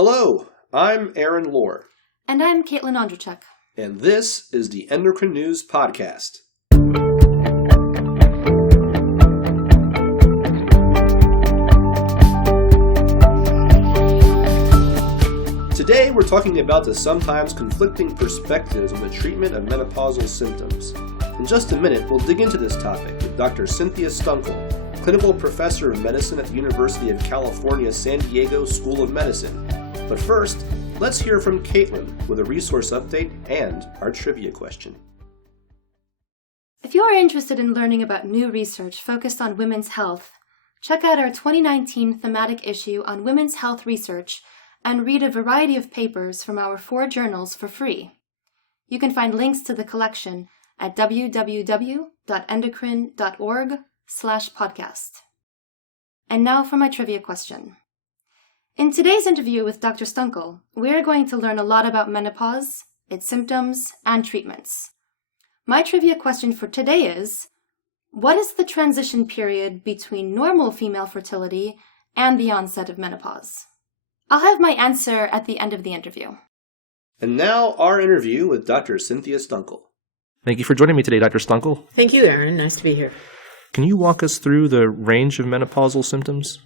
Hello, I'm Aaron Lohr. And I'm Caitlin Ondrzejczyk. And this is the Endocrine News Podcast. Today we're talking about the sometimes conflicting perspectives on the treatment of menopausal symptoms. In just a minute, we'll dig into this topic with Dr. Cynthia Stunkel, Clinical Professor of Medicine at the University of California, San Diego School of Medicine. But first, let's hear from Caitlin with a resource update and our trivia question. If you are interested in learning about new research focused on women's health, check out our 2019 thematic issue on women's health research and read a variety of papers from our 4 journals for free. You can find links to the collection at www.endocrine.org/podcast. And now for my trivia question. In today's interview with Dr. Stunkel, we're going to learn a lot about menopause, its symptoms, and treatments. My trivia question for today is, what is the transition period between normal female fertility and the onset of menopause? I'll have my answer at the end of the interview. And now our interview with Dr. Cynthia Stunkel. Thank you for joining me today, Dr. Stunkel. Thank you, Aaron. Nice to be here. Can you walk us through the range of menopausal symptoms?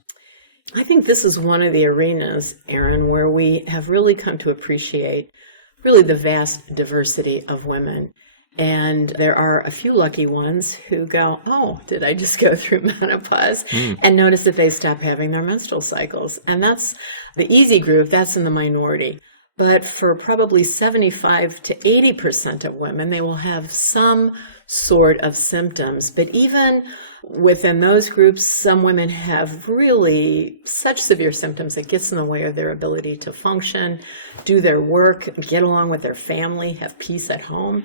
I think this is one of the arenas, Aaron, where we have really come to appreciate really the vast diversity of women. And there are a few lucky ones who go, oh, did I just go through menopause? And notice that they stop having their menstrual cycles. And that's the easy group, that's in the minority. But for probably 75 to 80% of women, they will have some sort of symptoms. But even within those groups, some women have really such severe symptoms that gets in the way of their ability to function, do their work, get along with their family, have peace at home.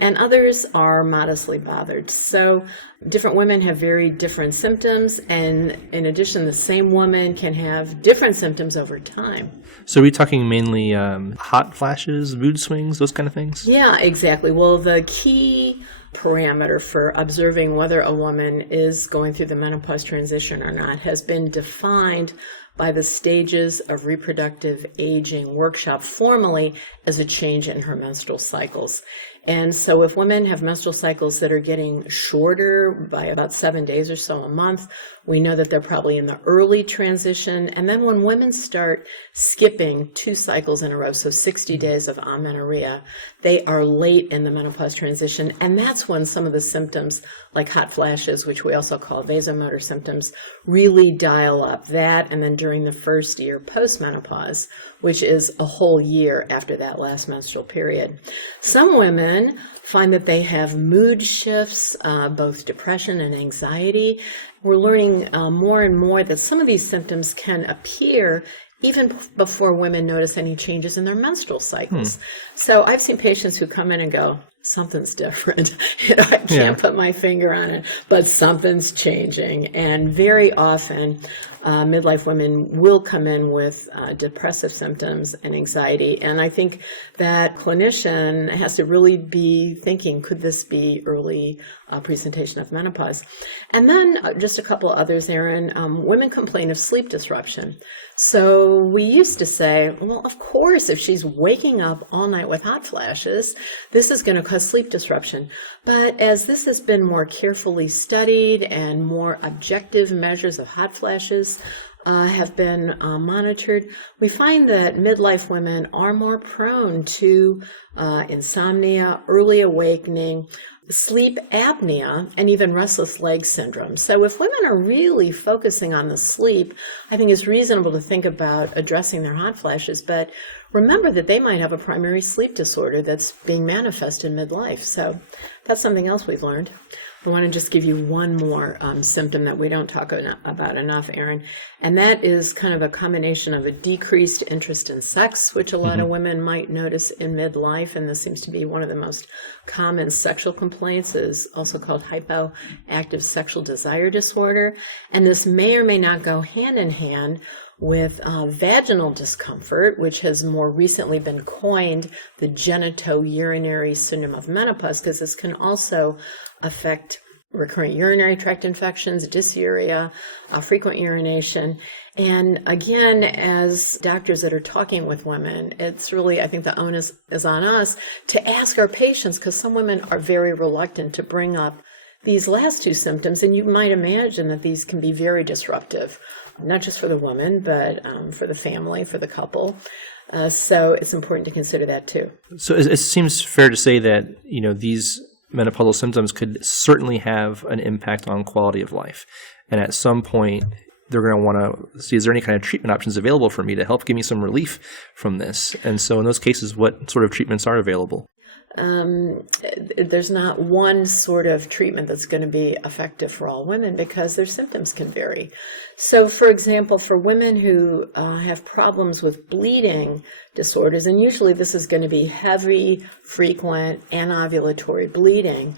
And others are modestly bothered. So different women have very different symptoms. And in addition, the same woman can have different symptoms over time. So are we talking mainly hot flashes, mood swings, those kind of things? Yeah, exactly. Well, the key parameter for observing whether a woman is going through the menopause transition or not has been defined by the stages of reproductive aging workshop formally as a change in her menstrual cycles. And so if women have menstrual cycles that are getting shorter by about 7 days or so a month, we know that they're probably in the early transition. And then when women start skipping 2 cycles in a row, so 60 days of amenorrhea, they are late in the menopause transition. And that's when some of the symptoms like hot flashes, which we also call vasomotor symptoms, really dial up. That and then during the first year post-menopause, which is a whole year after that last menstrual period. Some women find that they have mood shifts, both depression and anxiety. We're learning more and more that some of these symptoms can appear even before women notice any changes in their menstrual cycles. So I've seen patients who come in and go, something's different. I can't put my finger on it, but something's changing. And very often, midlife women will come in with depressive symptoms and anxiety. And I think that clinician has to really be thinking, could this be early presentation of menopause? And then just a couple others, Aaron. Women complain of sleep disruption. So we used to say, well, of course, if she's waking up all night with hot flashes, this is going to cause sleep disruption. But as this has been more carefully studied and more objective measures of hot flashes have been monitored, we find that midlife women are more prone to insomnia, early awakening, sleep apnea, and even restless leg syndrome. So if women are really focusing on the sleep, I think it's reasonable to think about addressing their hot flashes, but remember that they might have a primary sleep disorder that's being manifested midlife. So that's something else we've learned. I want to just give you one more symptom that we don't talk about enough, Aaron, and that is kind of a combination of a decreased interest in sex, which a lot of women might notice in midlife, and this seems to be one of the most common sexual complaints, is also called hypoactive sexual desire disorder, and this may or may not go hand in hand with vaginal discomfort, which has more recently been coined the genitourinary syndrome of menopause, because this can also affect recurrent urinary tract infections, dysuria, frequent urination. And again, as doctors that are talking with women, it's really, I think the onus is on us to ask our patients, because some women are very reluctant to bring up these last two symptoms. And you might imagine that these can be very disruptive, not just for the woman, but for the family, for the couple. So it's important to consider that too. So it seems fair to say that, these menopausal symptoms could certainly have an impact on quality of life. And at some point, they're going to want to see, is there any kind of treatment options available for me to help give me some relief from this? And so in those cases, what sort of treatments are available? There's not one sort of treatment that's going to be effective for all women because their symptoms can vary. So, for example, for women who have problems with bleeding disorders, and usually this is going to be heavy, frequent, anovulatory bleeding,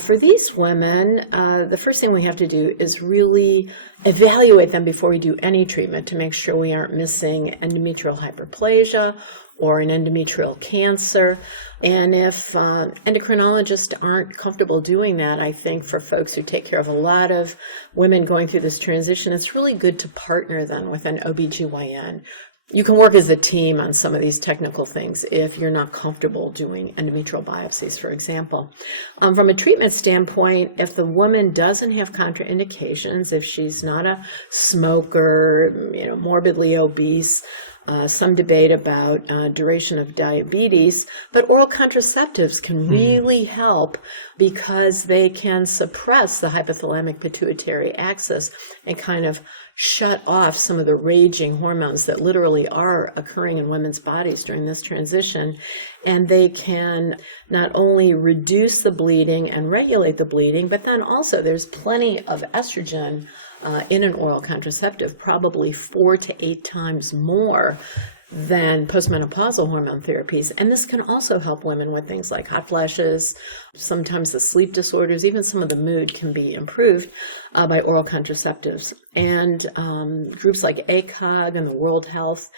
for these women, the first thing we have to do is really evaluate them before we do any treatment to make sure we aren't missing endometrial hyperplasia or an endometrial cancer. And if endocrinologists aren't comfortable doing that, I think for folks who take care of a lot of women going through this transition, it's really good to partner then with an OBGYN. You can work as a team on some of these technical things if you're not comfortable doing endometrial biopsies, for example. From a treatment standpoint, if the woman doesn't have contraindications, if she's not a smoker, morbidly obese, some debate about duration of diabetes, but oral contraceptives can really help because they can suppress the hypothalamic pituitary axis and kind of shut off some of the raging hormones that literally are occurring in women's bodies during this transition. And they can not only reduce the bleeding and regulate the bleeding, but then also there's plenty of estrogen in an oral contraceptive, probably 4 to 8 times more than postmenopausal hormone therapies. And this can also help women with things like hot flashes, sometimes the sleep disorders, even some of the mood can be improved by oral contraceptives. And groups like ACOG and the World Health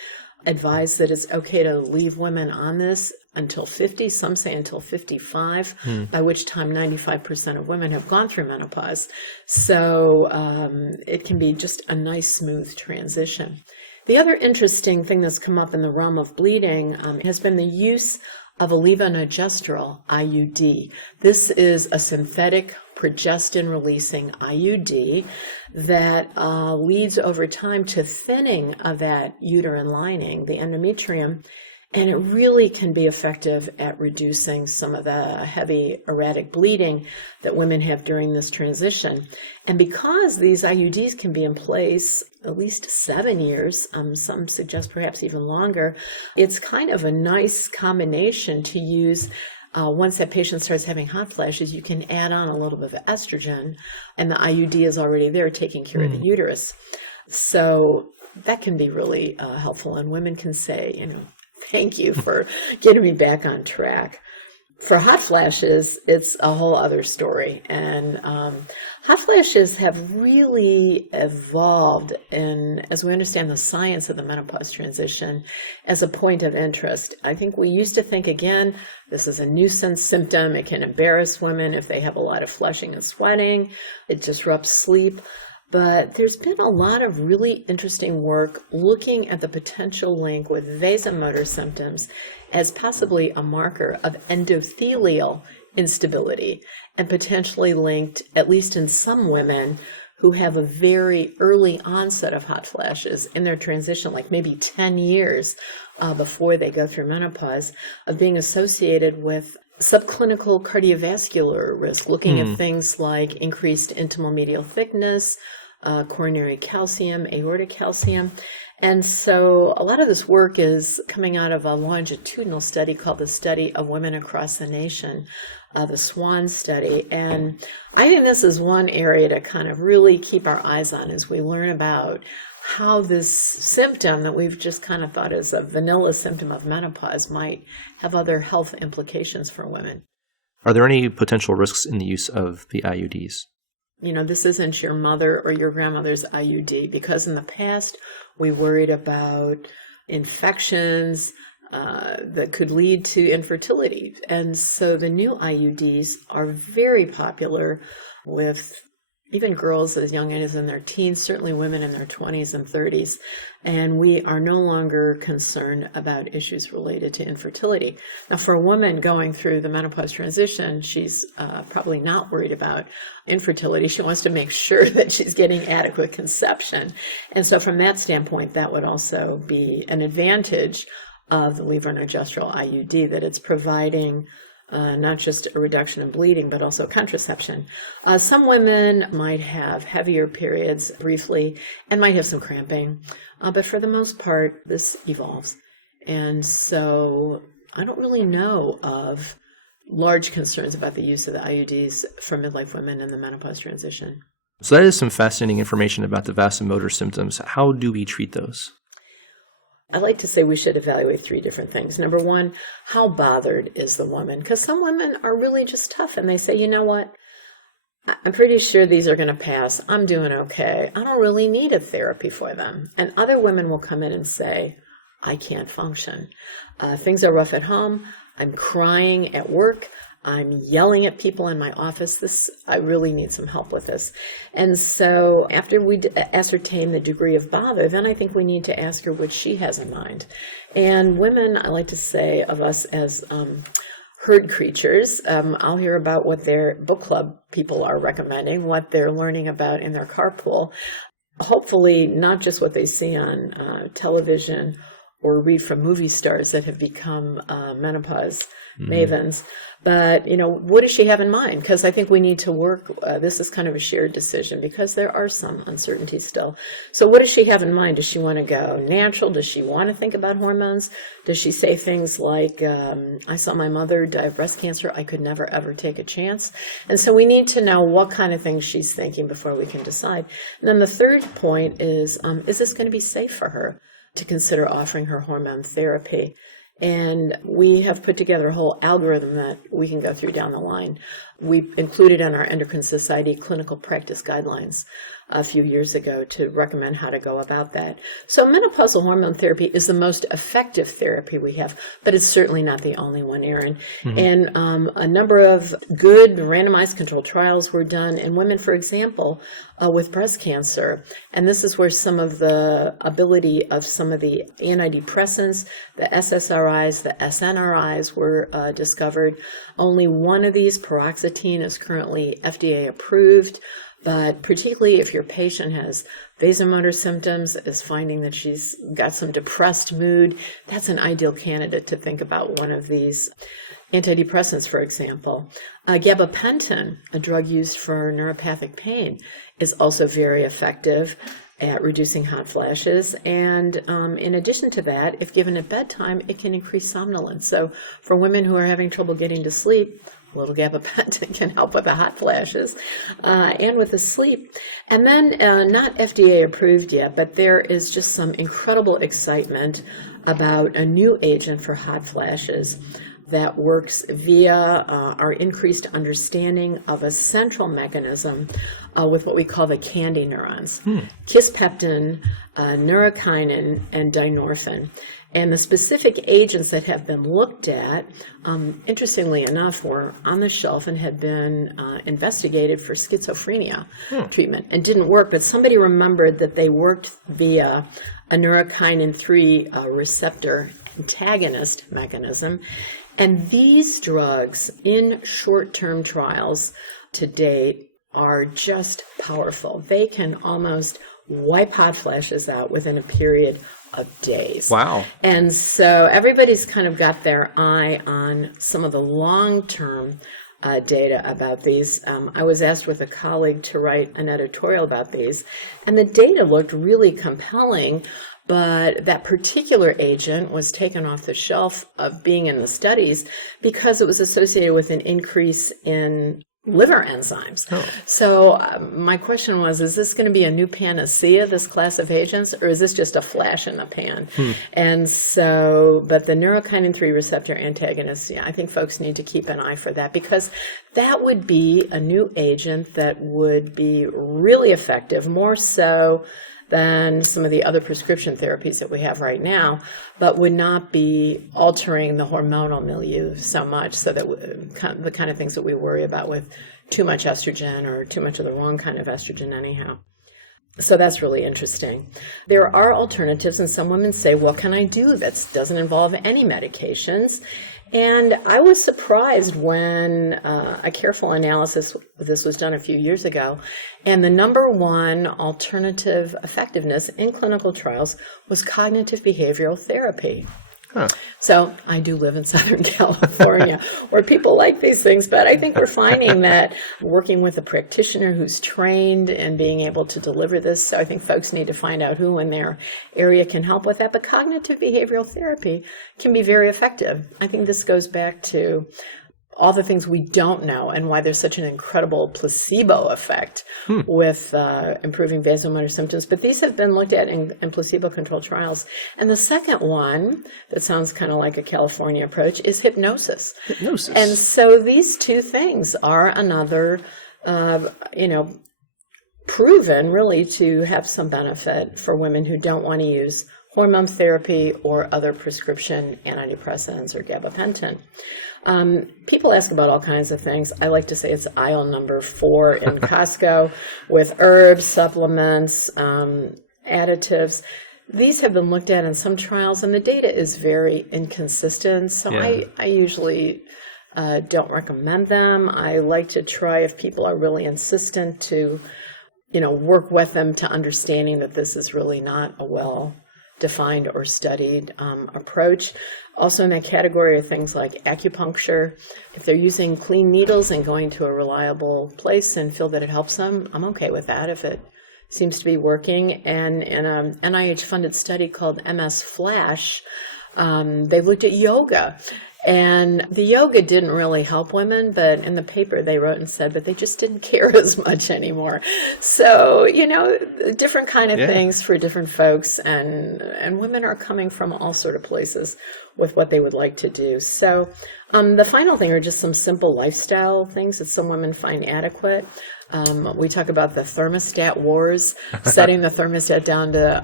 advise that it's okay to leave women on this until 50, some say until 55, by which time 95% of women have gone through menopause. So it can be just a nice, smooth transition. The other interesting thing that's come up in the realm of bleeding has been the use of a levonorgestrel IUD. This is a synthetic progestin-releasing IUD that leads over time to thinning of that uterine lining, the endometrium, and it really can be effective at reducing some of the heavy erratic bleeding that women have during this transition. And because these IUDs can be in place at least 7 years, some suggest perhaps even longer, it's kind of a nice combination to use. Once that patient starts having hot flashes, you can add on a little bit of estrogen, and the IUD is already there taking care of the uterus. So that can be really helpful, and women can say, thank you for getting me back on track. For hot flashes, it's a whole other story. And hot flashes have really evolved as we understand the science of the menopause transition, as a point of interest. I think we used to think, again, this is a nuisance symptom. It can embarrass women if they have a lot of flushing and sweating. It disrupts sleep. But there's been a lot of really interesting work looking at the potential link with vasomotor symptoms as possibly a marker of endothelial instability, and potentially linked, at least in some women who have a very early onset of hot flashes in their transition, like maybe 10 years before they go through menopause, of being associated with subclinical cardiovascular risk, looking at things like increased intimal medial thickness, coronary calcium, aortic calcium. And so a lot of this work is coming out of a longitudinal study called the Study of Women Across the Nation, the SWAN study. And I think this is one area to kind of really keep our eyes on as we learn about how this symptom that we've just kind of thought is a vanilla symptom of menopause might have other health implications for women. Are there any potential risks in the use of the IUDs? This isn't your mother or your grandmother's IUD, because in the past we worried about infections, that could lead to infertility. And so the new IUDs are very popular with even girls as young as in their teens, certainly women in their 20s and 30s. And we are no longer concerned about issues related to infertility. Now, for a woman going through the menopause transition, she's probably not worried about infertility. She wants to make sure that she's getting adequate conception. And so from that standpoint, that would also be an advantage of the levonorgestrel IUD, that it's providing not just a reduction in bleeding, but also contraception. Some women might have heavier periods briefly and might have some cramping, but for the most part, this evolves. And so I don't really know of large concerns about the use of the IUDs for midlife women in the menopause transition. So that is some fascinating information about the vasomotor symptoms. How do we treat those? I like to say we should evaluate three different things. Number one, how bothered is the woman? Because some women are really just tough and they say, you know what, I'm pretty sure these are going to pass. I'm doing okay. I don't really need a therapy for them. And other women will come in and say, I can't function. Things are rough at home. I'm crying at work. I'm yelling at people in my office. I really need some help with this. And so after we ascertain the degree of bother, then I think we need to ask her what she has in mind. And women, I like to say of us as herd creatures, I'll hear about what their book club people are recommending, what they're learning about in their carpool. Hopefully not just what they see on television or read from movie stars that have become menopause mavens. But, what does she have in mind? Because I think we need to work, this is kind of a shared decision because there are some uncertainties still. So what does she have in mind? Does she want to go natural? Does she want to think about hormones? Does she say things like, I saw my mother die of breast cancer. I could never, ever take a chance. And so we need to know what kind of things she's thinking before we can decide. And then the third point is this going to be safe for her to consider offering her hormone therapy? And we have put together a whole algorithm that we can go through down the line. We included in our Endocrine Society clinical practice guidelines a few years ago to recommend how to go about that. So menopausal hormone therapy is the most effective therapy we have, but it's certainly not the only one, Aaron. Mm-hmm. And a number of good randomized controlled trials were done in women, for example, with breast cancer. And this is where some of the ability of some of the antidepressants, the SSRIs, the SNRIs were discovered. Only one of these, paroxetine, is currently FDA approved. But particularly if your patient has vasomotor symptoms, is finding that she's got some depressed mood, that's an ideal candidate to think about one of these antidepressants, for example. Gabapentin, a drug used for neuropathic pain, is also very effective at reducing hot flashes. And in addition to that, if given at bedtime, it can increase somnolence. So for women who are having trouble getting to sleep, a little gabapentin can help with the hot flashes and with the sleep. And then not FDA approved yet, but there is just some incredible excitement about a new agent for hot flashes that works via our increased understanding of a central mechanism with what we call the candy neurons, kisspeptin, neurokinin, and dynorphin. And the specific agents that have been looked at, interestingly enough, were on the shelf and had been investigated for schizophrenia treatment and didn't work. But somebody remembered that they worked via a neurokinin 3 receptor antagonist mechanism. And these drugs in short-term trials to date are just powerful. They can almost wipe hot flashes out within a period of days. Wow. And so everybody's kind of got their eye on some of the long-term data about these. I was asked with a colleague to write an editorial about these, and the data looked really compelling, but that particular agent was taken off the shelf of being in the studies because it was associated with an increase in liver enzymes. So my question was, is this going to be a new panacea, this class of agents, or is this just a flash in the pan? And so, but the neurokinin 3 receptor antagonists, I think folks need to keep an eye for that because that would be a new agent that would be really effective, more so than some of the other prescription therapies that we have right now, but would not be altering the hormonal milieu so much, so that the kind of things that we worry about with too much estrogen or too much of the wrong kind of estrogen anyhow. So that's really interesting. There are alternatives, and some women say, what can I do that doesn't involve any medications? And I was surprised when a careful analysis of this was done a few years ago, and the number one alternative effectiveness in clinical trials was cognitive behavioral therapy. Huh. So I do live in Southern California where people like these things, but I think we're finding that working with a practitioner who's trained and being able to deliver this, so I think folks need to find out who in their area can help with that. But cognitive behavioral therapy can be very effective. I think this goes back to all the things we don't know and why there's such an incredible placebo effect with improving vasomotor symptoms. But these have been looked at in placebo-controlled trials. And the second one, that sounds kind of like a California approach, is hypnosis. Hypnosis. And so these two things are another, proven really to have some benefit for women who don't want to use hormone therapy or other prescription antidepressants or gabapentin. People ask about all kinds of things. I like to say it's aisle number 4 in Costco with herbs, supplements, additives. These have been looked at in some trials, and the data is very inconsistent. So I usually don't recommend them. I like to try, if people are really insistent, to work with them to understanding that this is really not a well-defined or studied approach. Also in that category are things like acupuncture. If they're using clean needles and going to a reliable place and feel that it helps them, I'm okay with that if it seems to be working. And in an NIH-funded study called MS Flash, they looked at yoga. And the yoga didn't really help women, but in the paper they wrote and said, but they just didn't care as much anymore. So, different kind of things for different folks, and women are coming from all sort of places with what they would like to do. So the final thing are just some simple lifestyle things that some women find adequate. We talk about the thermostat wars, setting the thermostat down to,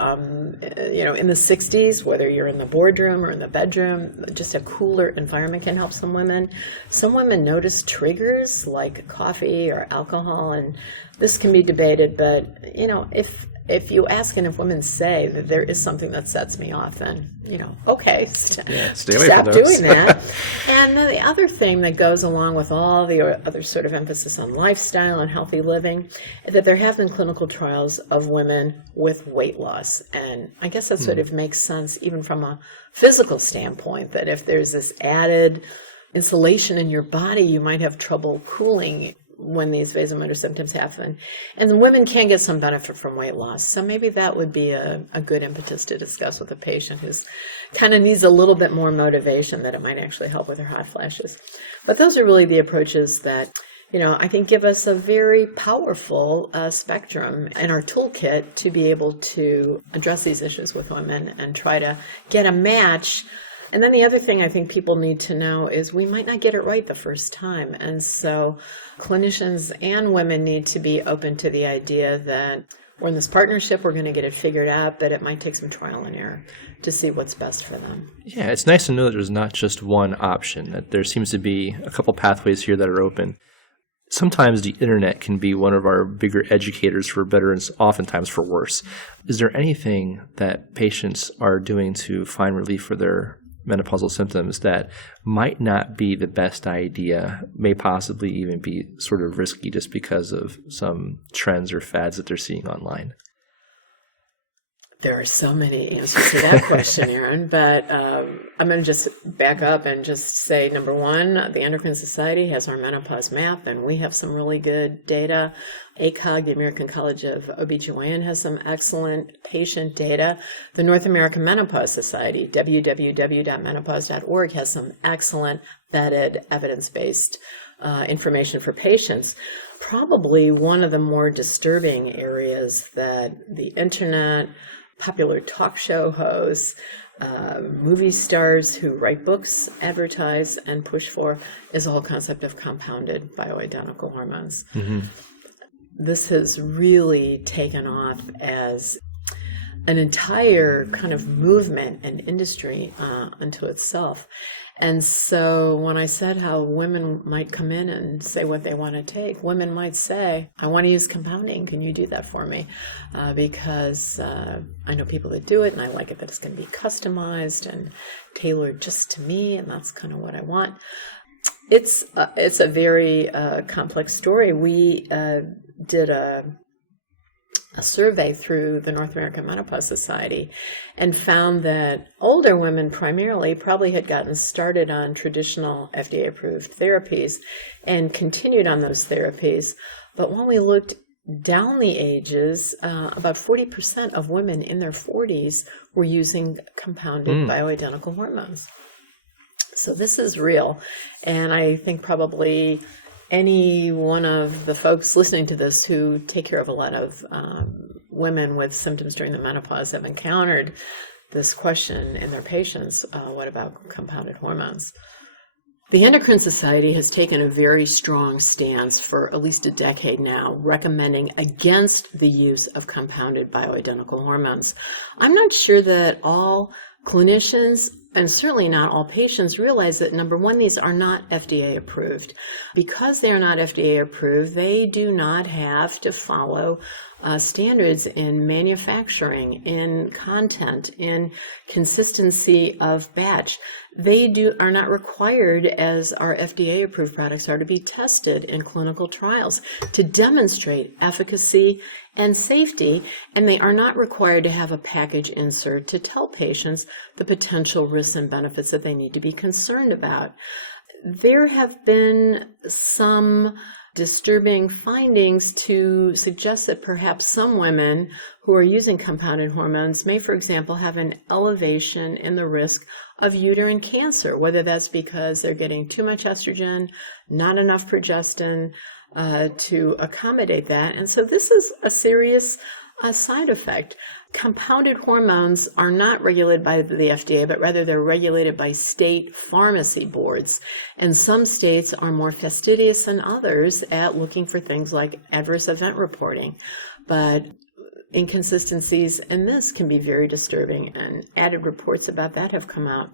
in the 60s, whether you're in the boardroom or in the bedroom. Just a cooler environment can help some women. Some women notice triggers like coffee or alcohol, and this can be debated, but, if you ask and if women say that there is something that sets me off, then, okay, stay away stop from those. doing that. And then the other thing that goes along with all the other sort of emphasis on lifestyle and healthy living is that there have been clinical trials of women with weight loss. And I guess that sort of makes sense even from a physical standpoint, that if there's this added insulation in your body, you might have trouble cooling when these vasomotor symptoms happen. And women can get some benefit from weight loss. So maybe that would be a good impetus to discuss with a patient who's kind of needs a little bit more motivation, that it might actually help with her hot flashes. But those are really the approaches that, I think give us a very powerful spectrum in our toolkit to be able to address these issues with women and try to get a match. And then the other thing I think people need to know is we might not get it right the first time. And so clinicians and women need to be open to the idea that we're in this partnership, we're going to get it figured out, but it might take some trial and error to see what's best for them. Yeah, it's nice to know that there's not just one option, that there seems to be a couple pathways here that are open. Sometimes the internet can be one of our bigger educators for better and oftentimes for worse. Is there anything that patients are doing to find relief for their menopausal symptoms that might not be the best idea, may possibly even be sort of risky just because of some trends or fads that they're seeing online? There are so many answers to that question, Aaron, but I'm going to just back up and just say, number one, the Endocrine Society has our menopause map, and we have some really good data. ACOG, the American College of OBGYN, has some excellent patient data. The North American Menopause Society, www.menopause.org, has some excellent vetted, evidence-based information for patients. Probably one of the more disturbing areas that the internet, popular talk show hosts, movie stars who write books, advertise, and push for is the whole concept of compounded bioidentical hormones. Mm-hmm. This has really taken off as an entire kind of movement and industry unto itself. And so when I said how women might come in and say what they want to take, women might say, I want to use compounding. Can you do that for me? Because I know people that do it, and I like it that it's going to be customized and tailored just to me, and that's kind of what I want. It's a very complex story. We did a survey through the North American Menopause Society and found that older women primarily probably had gotten started on traditional FDA-approved therapies and continued on those therapies. But when we looked down the ages, about 40% of women in their 40s were using compounded bioidentical hormones. So this is real, and I think probably any one of the folks listening to this who take care of a lot of women with symptoms during the menopause have encountered this question in their patients, what about compounded hormones? The Endocrine Society has taken a very strong stance for at least a decade now, recommending against the use of compounded bioidentical hormones. I'm not sure that all clinicians, and certainly not all patients, realize that, number one, these are not FDA approved. Because they are not FDA approved, they do not have to follow standards in manufacturing, in content, in consistency of batch. They are not required, as our FDA approved products are, to be tested in clinical trials to demonstrate efficacy and safety, and they are not required to have a package insert to tell patients the potential risks and benefits that they need to be concerned about. There have been some disturbing findings to suggest that perhaps some women who are using compounded hormones may, for example, have an elevation in the risk of uterine cancer, whether that's because they're getting too much estrogen, not enough progestin to accommodate that. And so this is a serious side effect. Compounded hormones are not regulated by the FDA, but rather they're regulated by state pharmacy boards. And some states are more fastidious than others at looking for things like adverse event reporting. But inconsistencies in this can be very disturbing, and added reports about that have come out.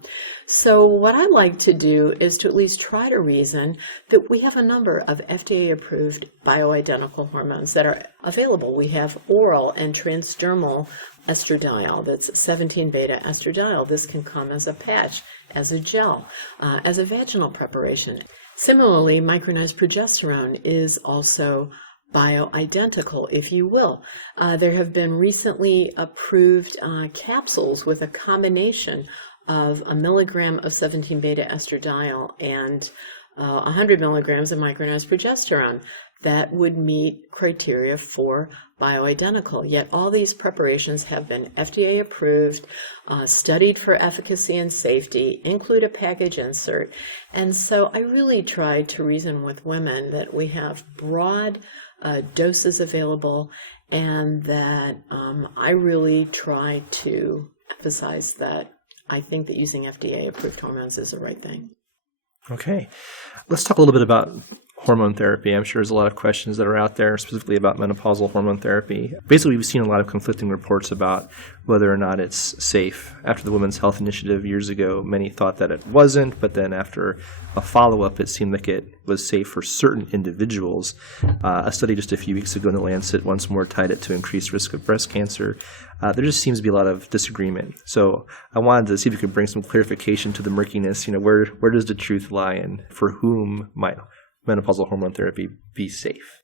So what I like to do is to at least try to reason that we have a number of FDA-approved bioidentical hormones that are available. We have oral and transdermal estradiol, that's 17-beta estradiol. This can come as a patch, as a gel, as a vaginal preparation. Similarly, micronized progesterone is also bioidentical, if you will. There have been recently approved capsules with a combination of 1 milligram of 17-beta estradiol and 100 milligrams of micronized progesterone that would meet criteria for bioidentical. Yet all these preparations have been FDA approved, studied for efficacy and safety, include a package insert. And so I really try to reason with women that we have broad doses available, and that I really try to emphasize that I think that using FDA-approved hormones is the right thing. Okay. Let's talk a little bit about hormone therapy. I'm sure there's a lot of questions that are out there specifically about menopausal hormone therapy. Basically, we've seen a lot of conflicting reports about whether or not it's safe. After the Women's Health Initiative years ago, many thought that it wasn't, but then after a follow-up, it seemed like it was safe for certain individuals. A study just a few weeks ago in The Lancet once more tied it to increased risk of breast cancer. There just seems to be a lot of disagreement. So I wanted to see if you could bring some clarification to the murkiness. Where does the truth lie, and for whom might menopausal hormone therapy be safe?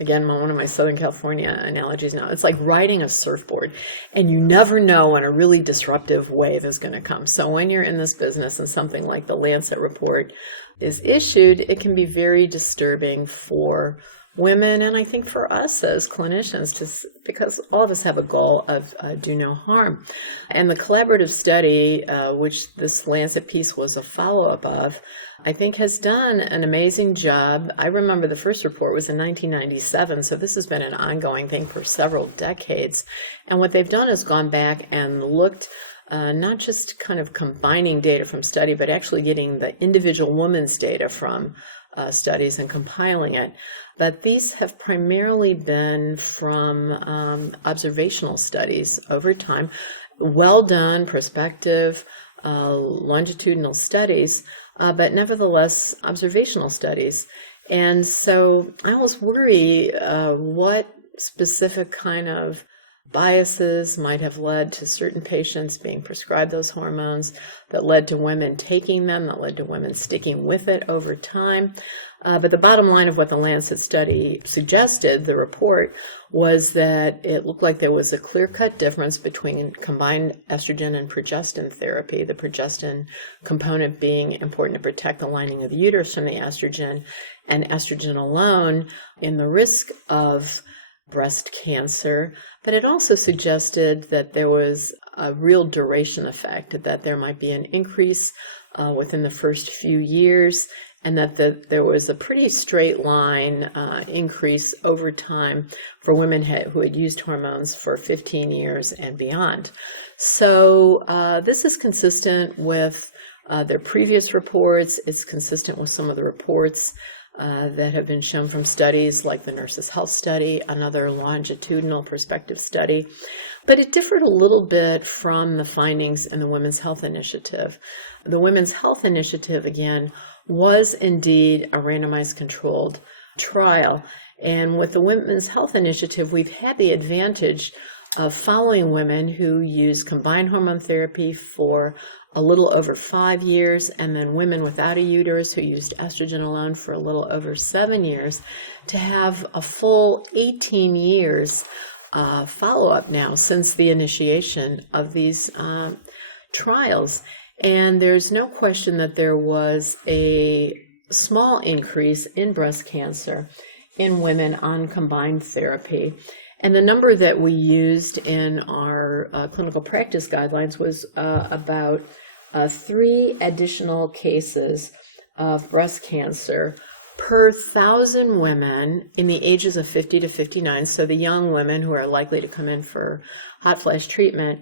Again, one of my Southern California analogies now, it's like riding a surfboard, and you never know when a really disruptive wave is going to come. So when you're in this business and something like the Lancet report is issued, it can be very disturbing for women, and I think for us as clinicians, because all of us have a goal of do no harm. And the collaborative study, which this Lancet piece was a follow-up of, I think has done an amazing job. I remember the first report was in 1997, so this has been an ongoing thing for several decades. And what they've done is gone back and looked not just kind of combining data from study, but actually getting the individual woman's data from studies and compiling it. But these have primarily been from observational studies over time, well done, prospective, longitudinal studies, but nevertheless observational studies. And so I always worry what specific kind of biases might have led to certain patients being prescribed those hormones, that led to women taking them, that led to women sticking with it over time. But the bottom line of what the Lancet study suggested, the report, was that it looked like there was a clear-cut difference between combined estrogen and progestin therapy, the progestin component being important to protect the lining of the uterus from the estrogen, and estrogen alone in the risk of breast cancer. But it also suggested that there was a real duration effect, that there might be an increase within the first few years, and that there was a pretty straight line increase over time for women who had used hormones for 15 years and beyond. So this is consistent with their previous reports. It's consistent with some of the reports that have been shown from studies like the Nurses' Health Study, another longitudinal prospective study. But it differed a little bit from the findings in the Women's Health Initiative. The Women's Health Initiative, again, was indeed a randomized controlled trial. And with the Women's Health Initiative, we've had the advantage of following women who use combined hormone therapy for a little over 5 years, and then women without a uterus who used estrogen alone for a little over 7 years, to have a full 18 years follow-up now since the initiation of these trials. And there's no question that there was a small increase in breast cancer in women on combined therapy. And the number that we used in our clinical practice guidelines was about 3 additional cases of breast cancer per 1,000 women in the ages of 50 to 59, so the young women who are likely to come in for hot flash treatment,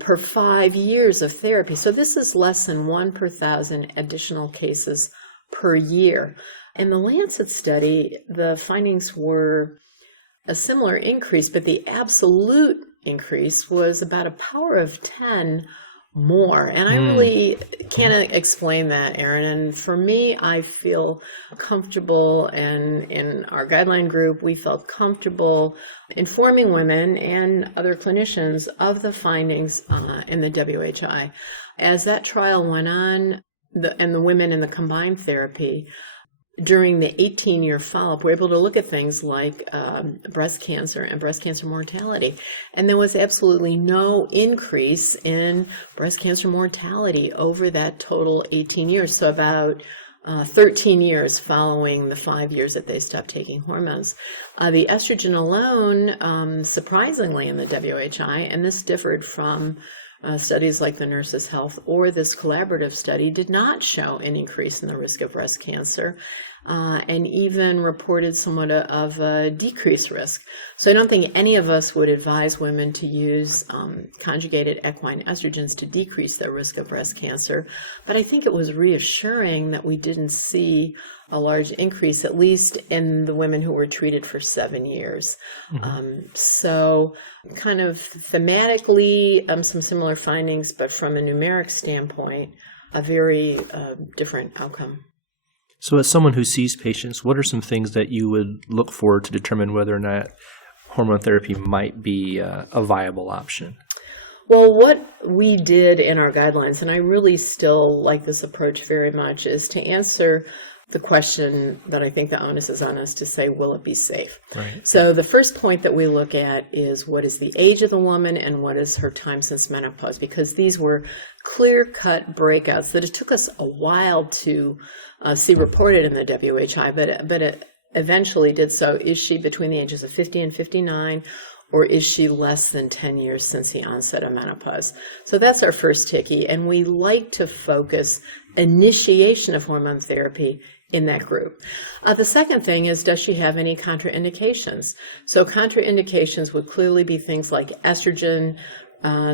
per 5 years of therapy. So this is less than 1 per 1,000 additional cases per year. In the Lancet study, the findings were a similar increase, but the absolute increase was about a power of 10 more. And I really can't explain that, Aaron. And for me, I feel comfortable, and in our guideline group, we felt comfortable informing women and other clinicians of the findings in the WHI. As that trial went on, and the women in the combined therapy, during the 18-year follow-up, we're able to look at things like breast cancer and breast cancer mortality. And there was absolutely no increase in breast cancer mortality over that total 18 years. So about 13 years following the 5 years that they stopped taking hormones. The estrogen alone, surprisingly in the WHI, and this differed from studies like the Nurses' Health or this collaborative study, did not show an increase in the risk of breast cancer, and even reported somewhat of a decreased risk. So I don't think any of us would advise women to use conjugated equine estrogens to decrease their risk of breast cancer, but I think it was reassuring that we didn't see a large increase, at least in the women who were treated for 7 years. So kind of thematically, some similar findings, but from a numeric standpoint, a very different outcome. So as someone who sees patients, what are some things that you would look for to determine whether or not hormone therapy might be a viable option? Well, what we did in our guidelines, and I really still like this approach very much, is to answer the question that I think the onus is on us to say, will it be safe? Right. So the first point that we look at is what is the age of the woman and what is her time since menopause, because these were clear-cut breakouts that it took us a while to see reported in the WHI, but it eventually did so. Is she between the ages of 50 and 59? Or is she less than 10 years since the onset of menopause? So that's our first tickie, and we like to focus initiation of hormone therapy in that group. The second thing is, does she have any contraindications? So contraindications would clearly be things like estrogen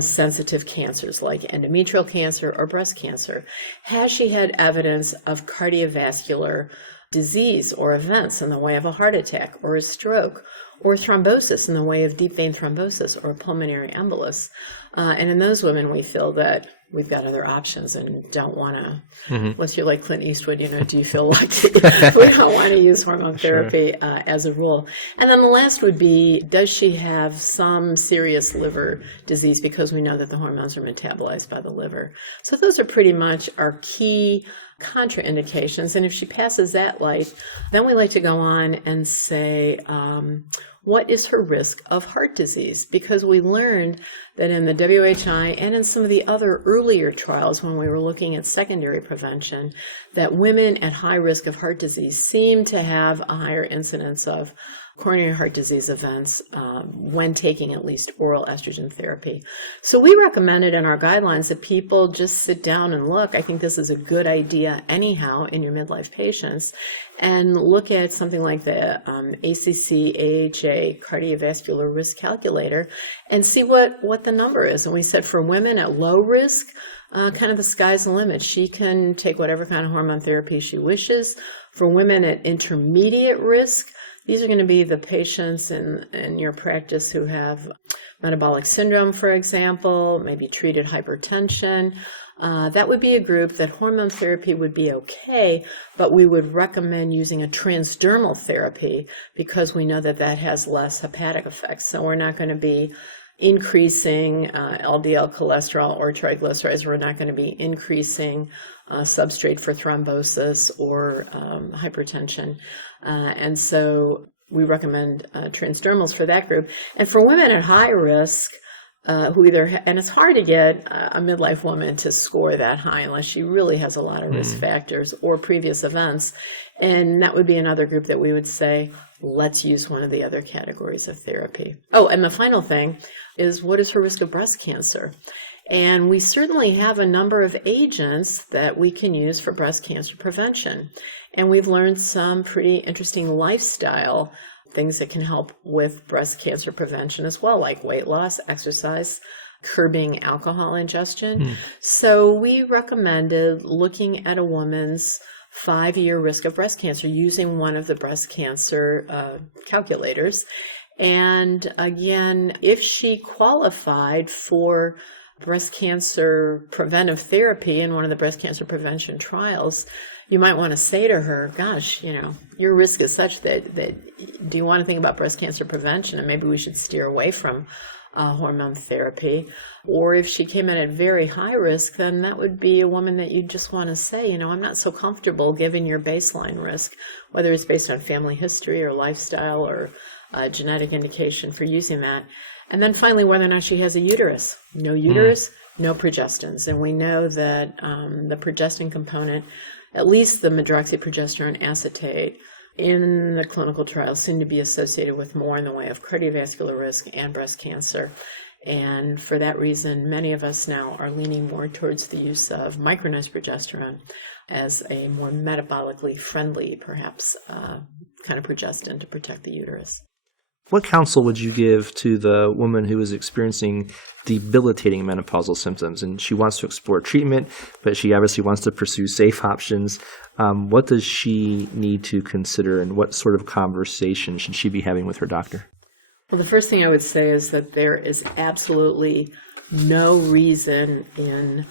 sensitive cancers like endometrial cancer or breast cancer. Has she had evidence of cardiovascular disease or events in the way of a heart attack or a stroke, or thrombosis in the way of deep vein thrombosis or pulmonary embolus. And in those women, we feel that we've got other options and don't want to, unless you're like Clint Eastwood, do you feel like we don't want to use hormone therapy as a rule? And then the last would be, does she have some serious liver disease, because we know that the hormones are metabolized by the liver. So those are pretty much our key contraindications. And if she passes that light, then we like to go on and say, what is her risk of heart disease? Because we learned that in the WHI and in some of the other earlier trials when we were looking at secondary prevention, that women at high risk of heart disease seem to have a higher incidence of coronary heart disease events when taking at least oral estrogen therapy. So we recommended in our guidelines that people just sit down and look. I think this is a good idea anyhow in your midlife patients, and look at something like the ACC-AHA cardiovascular risk calculator and see what the number is. And we said for women at low risk, kind of the sky's the limit. She can take whatever kind of hormone therapy she wishes. For women at intermediate risk, these are going to be the patients in your practice who have metabolic syndrome, for example, maybe treated hypertension. That would be a group that hormone therapy would be okay, but we would recommend using a transdermal therapy because we know that that has less hepatic effects. So we're not going to be increasing LDL cholesterol or triglycerides. We're not going to be increasing substrate for thrombosis or hypertension. And so we recommend transdermals for that group. And for women at high risk, who either, and it's hard to get a midlife woman to score that high unless she really has a lot of risk factors or previous events. And that would be another group that we would say, let's use one of the other categories of therapy. Oh, and the final thing is, what is her risk of breast cancer? And we certainly have a number of agents that we can use for breast cancer prevention. And we've learned some pretty interesting lifestyle things that can help with breast cancer prevention as well, like weight loss, exercise, curbing alcohol ingestion. So we recommended looking at a woman's 5-year risk of breast cancer using one of the breast cancer calculators. And again, if she qualified for breast cancer preventive therapy in one of the breast cancer prevention trials, you might want to say to her, gosh, your risk is such that do you want to think about breast cancer prevention, and maybe we should steer away from hormone therapy? Or if she came in at very high risk, then that would be a woman that you just want to say, I'm not so comfortable giving your baseline risk, whether it's based on family history or lifestyle or genetic indication for using that. And then finally, whether or not she has a uterus. No uterus, no progestins. And we know that the progestin component, at least the medroxyprogesterone acetate, in the clinical trials seem to be associated with more in the way of cardiovascular risk and breast cancer. And for that reason, many of us now are leaning more towards the use of micronized progesterone as a more metabolically friendly, perhaps, kind of progestin to protect the uterus. What counsel would you give to the woman who is experiencing debilitating menopausal symptoms and she wants to explore treatment, but she obviously wants to pursue safe options? What does she need to consider, and what sort of conversation should she be having with her doctor? Well, the first thing I would say is that there is absolutely no reason in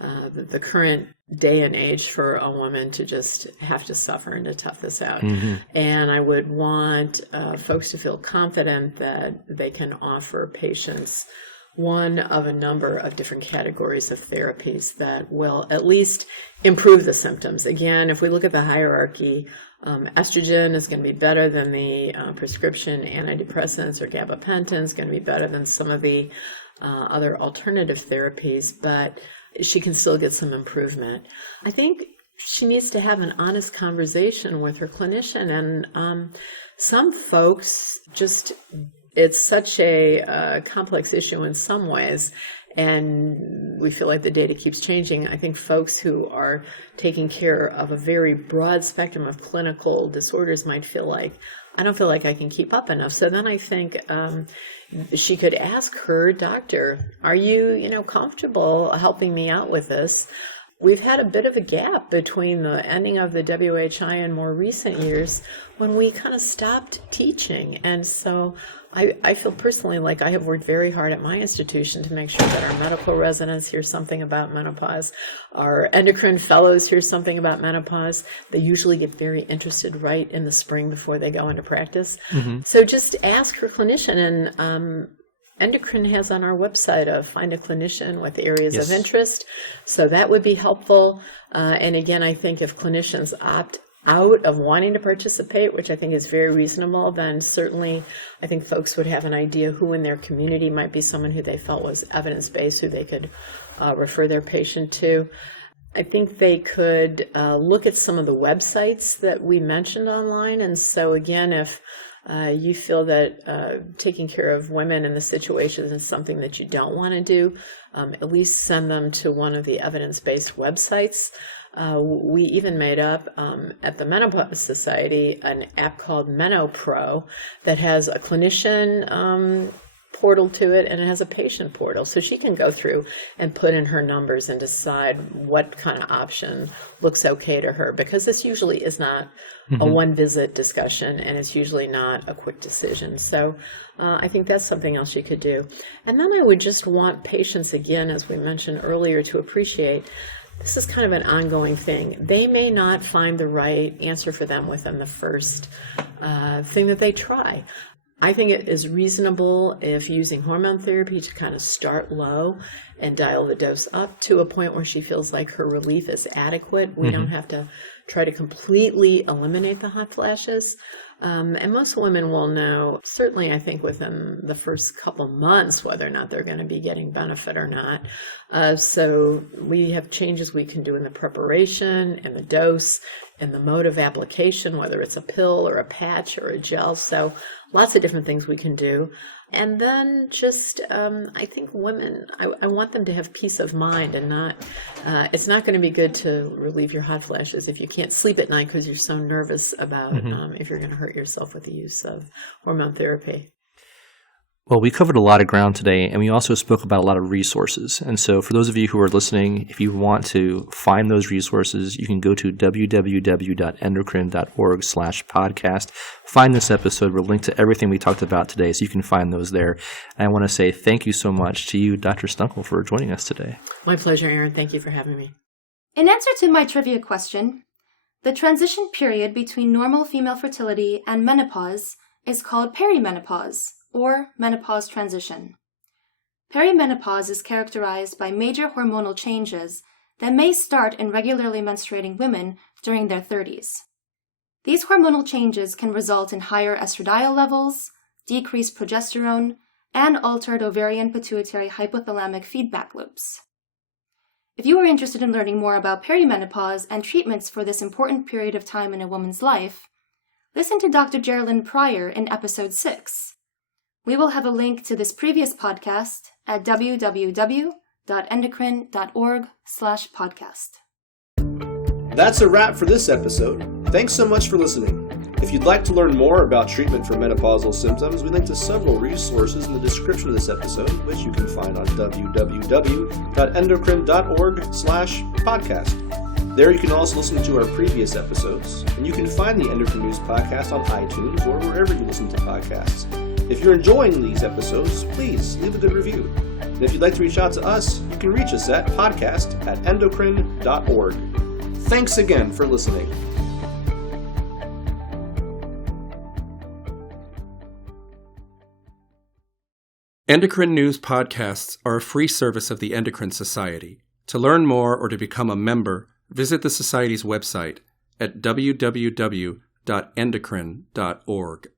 the current day and age for a woman to just have to suffer and to tough this out. And I would want folks to feel confident that they can offer patients one of a number of different categories of therapies that will at least improve the symptoms. Again, if we look at the hierarchy, estrogen is going to be better than the prescription antidepressants, or gabapentin is going to be better than some of the other alternative therapies, but she can still get some improvement. I think she needs to have an honest conversation with her clinician. And some folks just, it's such a complex issue in some ways, and we feel like the data keeps changing. I think folks who are taking care of a very broad spectrum of clinical disorders might feel like, I don't feel like I can keep up enough. So then I think she could ask her doctor, are you, comfortable helping me out with this? We've had a bit of a gap between the ending of the WHI in more recent years when we kind of stopped teaching. And so I feel personally like I have worked very hard at my institution to make sure that our medical residents hear something about menopause. Our endocrine fellows hear something about menopause. They usually get very interested right in the spring before they go into practice. So just ask your clinician, and Endocrine has on our website a find a clinician with areas of interest. So that would be helpful. And again, I think if clinicians opt out of wanting to participate, which I think is very reasonable, then certainly I think folks would have an idea who in their community might be someone who they felt was evidence-based, who they could refer their patient to. I think they could look at some of the websites that we mentioned online. And so again, if you feel that taking care of women in the situation is something that you don't want to do, at least send them to one of the evidence-based websites. We even made up at the Menopause Society an app called MenoPro that has a clinician portal to it, and it has a patient portal. So she can go through and put in her numbers and decide what kind of option looks okay to her, because this usually is not a one-visit discussion, and it's usually not a quick decision. So I think that's something else you could do. And then I would just want patients, again, as we mentioned earlier, to appreciate this is kind of an ongoing thing. They may not find the right answer for them within the first thing that they try. I think it is reasonable, if using hormone therapy, to kind of start low and dial the dose up to a point where she feels like her relief is adequate. We don't have to try to completely eliminate the hot flashes. And most women will know, certainly I think within the first couple months, whether or not they're going to be getting benefit or not. So we have changes we can do in the preparation and the dose and the mode of application, whether it's a pill or a patch or a gel. So lots of different things we can do. And then just, I think women, I want them to have peace of mind and not, it's not going to be good to relieve your hot flashes if you can't sleep at night because you're so nervous about if you're going to hurt yourself with the use of hormone therapy. Well, we covered a lot of ground today, and we also spoke about a lot of resources. And so for those of you who are listening, if you want to find those resources, you can go to www.endocrine.org/podcast. Find this episode. We'll link to everything we talked about today, so you can find those there. And I want to say thank you so much to you, Dr. Stunkel, for joining us today. My pleasure, Aaron. Thank you for having me. In answer to my trivia question, the transition period between normal female fertility and menopause is called perimenopause, or menopause transition. Perimenopause is characterized by major hormonal changes that may start in regularly menstruating women during their 30s. These hormonal changes can result in higher estradiol levels, decreased progesterone, and altered ovarian pituitary hypothalamic feedback loops. If you are interested in learning more about perimenopause and treatments for this important period of time in a woman's life, listen to Dr. Geraldine Pryor in episode 6. We will have a link to this previous podcast at www.endocrine.org/podcast. That's a wrap for this episode. Thanks so much for listening. If you'd like to learn more about treatment for menopausal symptoms, we link to several resources in the description of this episode, which you can find on www.endocrine.org/podcast. There you can also listen to our previous episodes, and you can find the Endocrine News podcast on iTunes or wherever you listen to podcasts. If you're enjoying these episodes, please leave a good review. And if you'd like to reach out to us, you can reach us at podcast@endocrine.org. Thanks again for listening. Endocrine News podcasts are a free service of the Endocrine Society. To learn more or to become a member, visit the Society's website at www.endocrine.org.